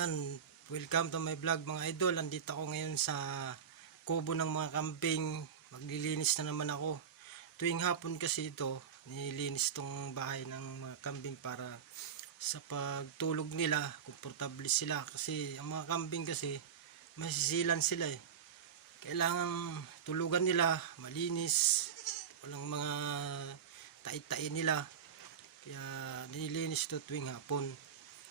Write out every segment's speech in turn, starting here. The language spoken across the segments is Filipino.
Ayan, welcome to my vlog mga idol. Andito ako ngayon sa kubo ng mga kambing. Maglilinis na naman ako. Tuwing hapon kasi ito, nililinis tong bahay ng mga kambing para sa pagtulog nila, komportable sila. Kasi ang mga kambing kasi, masisilan sila eh. Kailangan tulugan nila, malinis, walang mga tai-tai nila. Kaya nililinis ito tuwing hapon.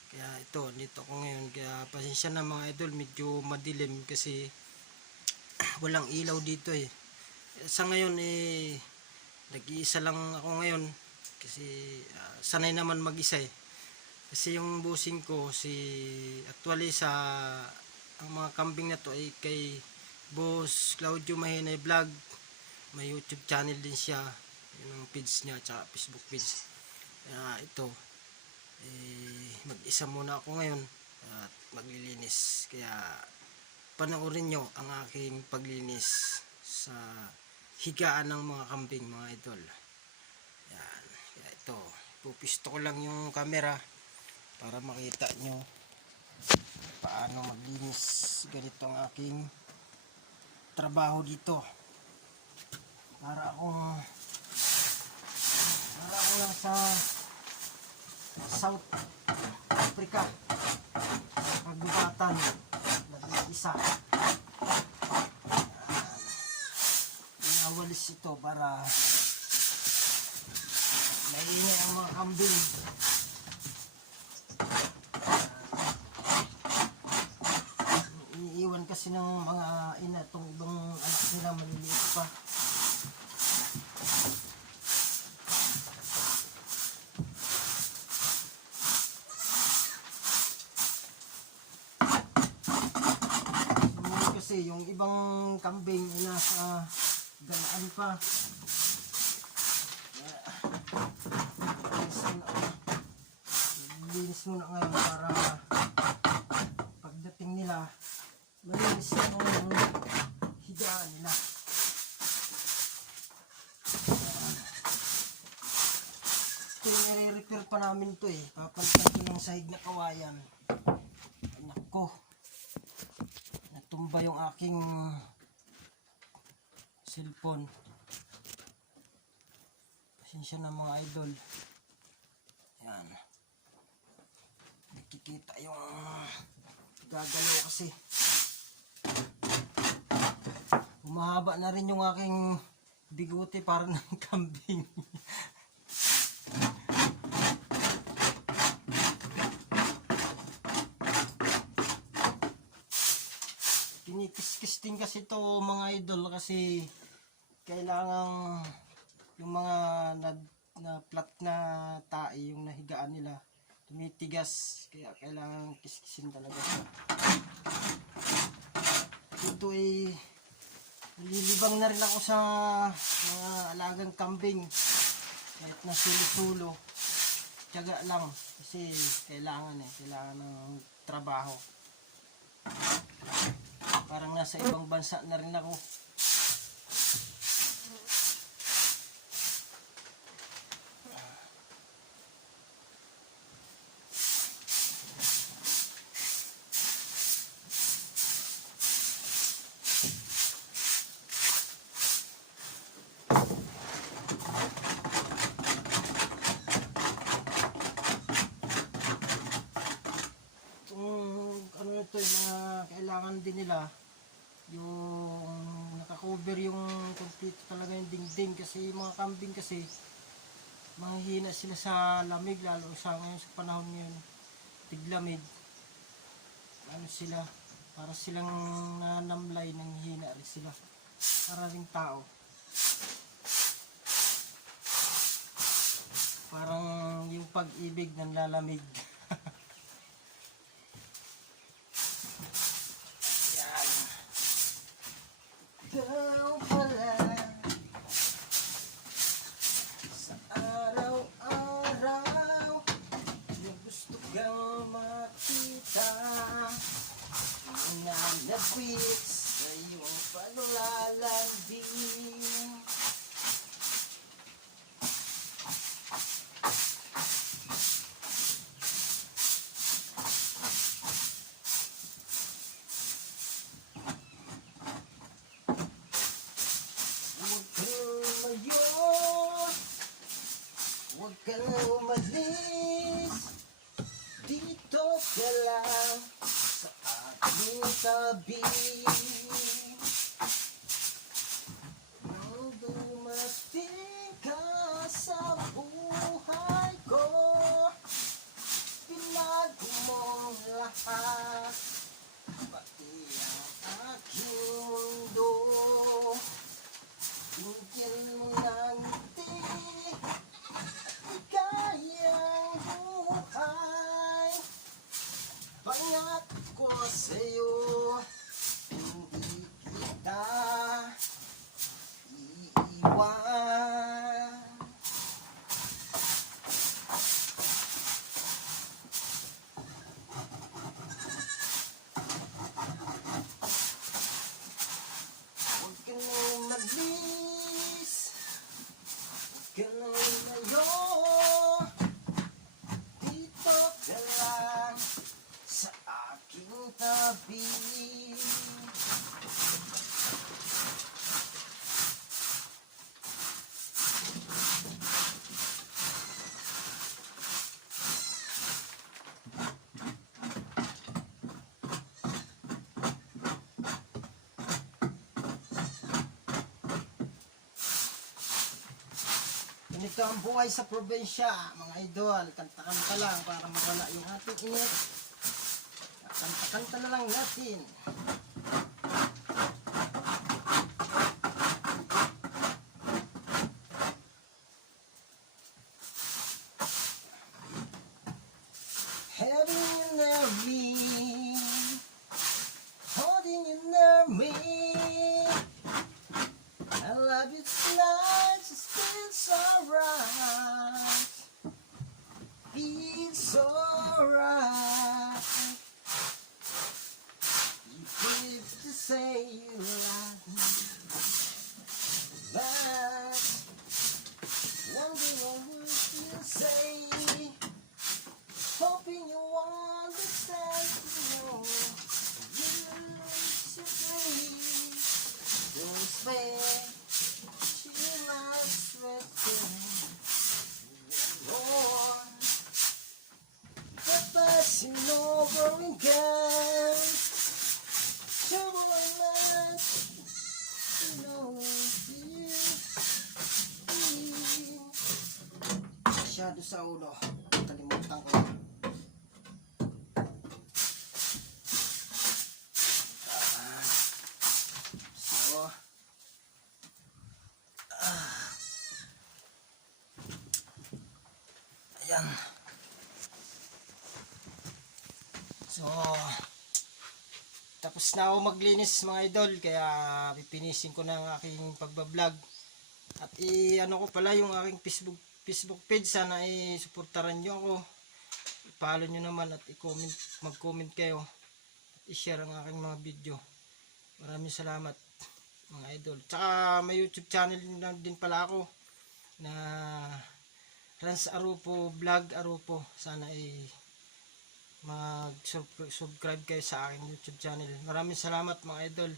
Kaya ito, dito ako ngayon. Kaya pasensya na mga idol, medyo madilim kasi walang ilaw dito eh. Sa ngayon eh, nag-iisa lang ako ngayon kasi sanay naman mag-isa eh. Kasi yung bossing ko, actually sa ang mga kambing na to ay kay Boss Claudio Mahinay Vlog. May YouTube channel din siya. Yun ang page niya, tsaka Facebook page. Kaya ito, mag-isa muna ako ngayon at maglilinis. Kaya panoorin nyo ang aking paglinis sa higaan ng mga kambing mga idol. Yan. Kaya ito, pupisto ko lang yung camera para makita nyo paano maglinis. Ganito ang aking trabaho dito. Para akong lang sa South Africa, Kagubatan, nag-isa. Inawalis ito para maingay ang mga kambing. Iniiwan kasi ng mga ina itong ibang anak nila, maliliit pa. Kasi yung ibang kambing nasa galaan pa. Linis muna ngayon para pagdating nila malinis yung higaan nila. Ito yung nire-repair pa namin to eh. Papalitan ko yung sahig na kawayan. Anak ko, tumba yung aking cellphone. Pasensya na mga idol. Yan. Nakikita yung gagalaw kasi. Humahaba na rin yung aking bigote para ng kambing. Kinikis-kis din kasi to mga idol kasi kailangan yung mga na flat na tae, yung nahigaan nila tumitigas, kaya kailangan kiskisin talaga siya. Ito ay nililibang na rin ako sa mga alagang kambing kahit na sulo-sulo, tiyaga lang kasi kailangan ng trabaho. Parang nasa ibang bansa na rin ako. Ano ito yung mga kailangan din nila, yung nakakover yung complete talaga yung dingding, kasi yung mga kambing kasi manghihina sila sa lamig, lalo sa ngayon sa panahon ngayon tiglamig. Ano sila, para silang nanamlay, nanghihina rin sila, para ring tao. Parang yung pag-ibig ng lalamig. Ikaw pala sa araw-araw na gusto kang makita, nanabit sa iyong paglalambing. ka lang sa aking tabi. Nang dumating ka sa buhay ko, pinago mong lahat, pati ang aking mundo. Bigyan mo ng ngiti, ligayang buhay. Pangako sa'yo, hindi kita iiwan. Huwag ka nang maglis, huwag ka nang lumayo. Dito ka lang sa aking tabi. Ganito ang buhay sa probinsya, mga idol. Kanta-kanta lang para mawala yung ating init. Kanta-kanta na lang natin. Having you near me, holding you near me. I love you tonight, it feels alright. Feels alright. You could to say you love me, but wondering what you say. Hoping you understand, you know, you should please. Don't spare, she must rest. Lord, the passing over again. Trouble in my life, you know, masyado sa ulo. Kalimutan ko. Ayan. So, tapos na ako maglinis mga idol, kaya pipinisin ko na ang aking pagbablog. At ano ko pala yung aking Facebook page, sana i-suportaran nyo ako. I-follow nyo naman at i-comment, mag-comment kayo. At i-share ang aking mga video. Maraming salamat mga idol. Tsaka may YouTube channel din pala ako na Rans Arupo Vlog Arupo. Sana mag-subscribe kayo sa aking YouTube channel. Maraming salamat mga idol.